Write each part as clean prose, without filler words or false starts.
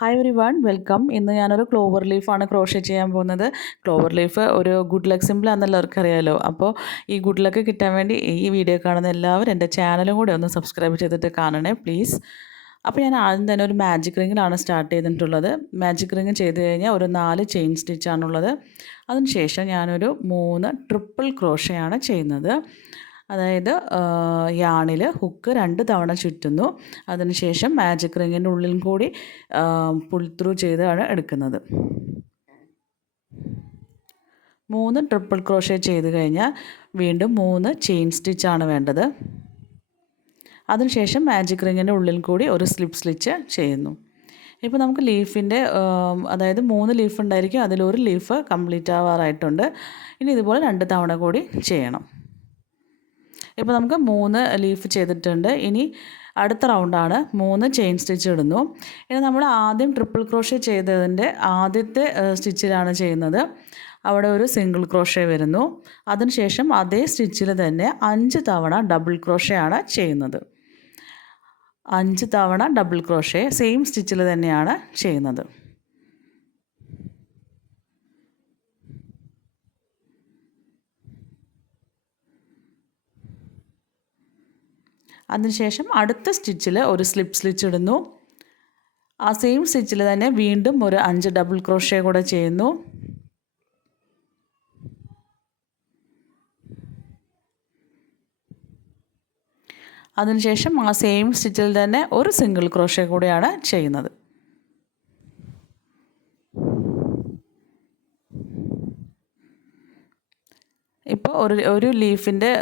Hi every one welcome. ഇന്ന് ഞാനൊരു Clover ലീഫാണ് crochet ചെയ്യാൻ പോകുന്നത്. ക്ലോവർ ലീഫ് ഒരു ഗുഡ് ലക്ക് സിമ്പിളാണെന്ന് എല്ലാവർക്കും അറിയാമല്ലോ. അപ്പോൾ ഈ ഗുഡ് ലക്ക് കിട്ടാൻ വേണ്ടി ഈ വീഡിയോ കാണുന്ന എല്ലാവരും എൻ്റെ ചാനലും കൂടെ ഒന്ന് സബ്സ്ക്രൈബ് ചെയ്തിട്ട് കാണണേ പ്ലീസ്. അപ്പോൾ ഞാൻ ആദ്യം തന്നെ ഒരു മാജിക് റിങ്ങിലാണ് സ്റ്റാർട്ട് ചെയ്തിട്ടുള്ളത്. മാജിക് റിങ് ചെയ്ത് കഴിഞ്ഞാൽ ഒരു 4 ചെയിൻ സ്റ്റിച്ചാണുള്ളത്. അതിനുശേഷം ഞാനൊരു 3 ട്രിപ്പിൾ ക്രോഷ്യയാണ് ചെയ്യുന്നത്. അതായത് യാണിൽ ഹുക്ക് 2 തവണ ചുറ്റുന്നു. അതിനുശേഷം മാജിക് റിങ്ങിൻ്റെ ഉള്ളിൽ കൂടി പുൾ ത്രൂ ചെയ്താണ് എടുക്കുന്നത്. 3 ട്രിപ്പിൾ ക്രോഷ്യ ചെയ്ത് കഴിഞ്ഞാൽ വീണ്ടും 3 ചെയിൻ സ്റ്റിച്ചാണ് വേണ്ടത്. അതിനുശേഷം മാജിക് റിങ്ങിൻ്റെ ഉള്ളിൽ കൂടി ഒരു സ്ലിപ്പ് സ്റ്റിച്ച് ചെയ്യുന്നു. ഇപ്പോൾ നമുക്ക് ലീഫിൻ്റെ അതായത് 3 ലീഫ് ഉണ്ടായിരിക്കും, അതിലൊരു ലീഫ് കംപ്ലീറ്റ് ആവാറായിട്ടുണ്ട്. ഇനി ഇതുപോലെ 2 തവണ കൂടി ചെയ്യണം. ഇപ്പോൾ നമുക്ക് 3 ലീഫ് ചെയ്തിട്ടുണ്ട്. ഇനി അടുത്ത റൗണ്ടാണ് 3 ചെയിൻ സ്റ്റിച്ച് ഇടുന്നു. ഇനി നമ്മൾ ആദ്യം ട്രിപ്പിൾ ക്രോഷ്യ ചെയ്തതിൻ്റെ ആദ്യത്തെ സ്റ്റിച്ചിലാണ് ചെയ്യുന്നത്. അവിടെ ഒരു സിംഗിൾ ക്രോഷ്യ വരുന്നു. അതിനുശേഷം അതേ സ്റ്റിച്ചിൽ തന്നെ 5 തവണ ഡബിൾ ക്രോഷ്യയാണ് ചെയ്യുന്നത്. 5 തവണ ഡബിൾ ക്രോഷ്യ സെയിം സ്റ്റിച്ചിൽ തന്നെയാണ് ചെയ്യുന്നത്. അതിനുശേഷം അടുത്ത സ്റ്റിച്ചിൽ ഒരു സ്ലിപ്പ് സ്റ്റിച്ച് ഇടുന്നു. ആ സെയിം സ്റ്റിച്ചിൽ തന്നെ വീണ്ടും ഒരു 5 ഡബിൾ ക്രോഷ്യ കൂടെ ചെയ്യുന്നു. അതിനുശേഷം ആ സെയിം സ്റ്റിച്ചിൽ തന്നെ ഒരു സിംഗിൾ ക്രോഷ്യ കൂടെയാണ് ചെയ്യുന്നത്. ഇപ്പോൾ ഒരു ലീഫിൻ്റെ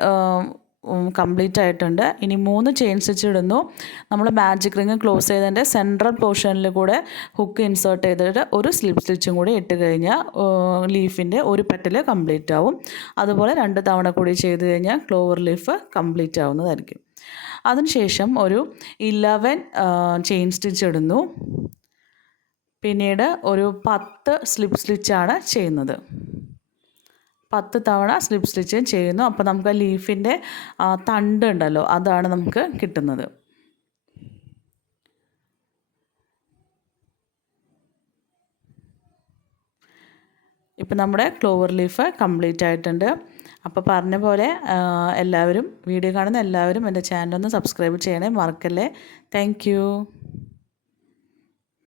കംപ്ലീറ്റ് ആയിട്ടുണ്ട്. ഇനി 3 ചെയിൻ സ്റ്റിച്ച് ഇടുന്നു. നമ്മൾ മാജിക് റിങ് ക്ലോസ് ചെയ്തതിൻ്റെ സെൻട്രൽ പോർഷനിൽ കൂടെ ഹുക്ക് ഇൻസേർട്ട് ചെയ്തിട്ട് ഒരു സ്ലിപ്പ് സ്റ്റിച്ചും കൂടി ഇട്ട് കഴിഞ്ഞാൽ ലീഫിൻ്റെ ഒരു പെറ്റൽ കംപ്ലീറ്റ് ആവും. അതുപോലെ 2 തവണ കൂടി ചെയ്ത് കഴിഞ്ഞാൽ ക്ലോവർ ലീഫ് കംപ്ലീറ്റ് ആവുന്നതായിരിക്കും. അതിനുശേഷം ഒരു 11 ചെയിൻ സ്റ്റിച്ച് ഇടുന്നു. പിന്നീട് ഒരു 10 സ്ലിപ്പ് സ്റ്റിച്ചാണ് ചെയ്യുന്നത്. 10 തവണ സ്ലിപ്പ് സ്റ്റിച്ച് ചെയ്യുന്നു. അപ്പോൾ നമുക്ക് ലീഫിൻ്റെ തണ്ട് ഉണ്ടല്ലോ, അതാണ് നമുക്ക് കിട്ടുന്നത്. ഇപ്പം നമ്മുടെ ക്ലോവർ ലീഫ് കംപ്ലീറ്റ് ആയിട്ടുണ്ട്. അപ്പോൾ പറഞ്ഞ പോലെ എല്ലാവരും വീഡിയോ കാണുന്ന എല്ലാവരും എൻ്റെ ചാനലൊന്ന് സബ്സ്ക്രൈബ് ചെയ്യണേ, മറക്കല്ലേ. താങ്ക്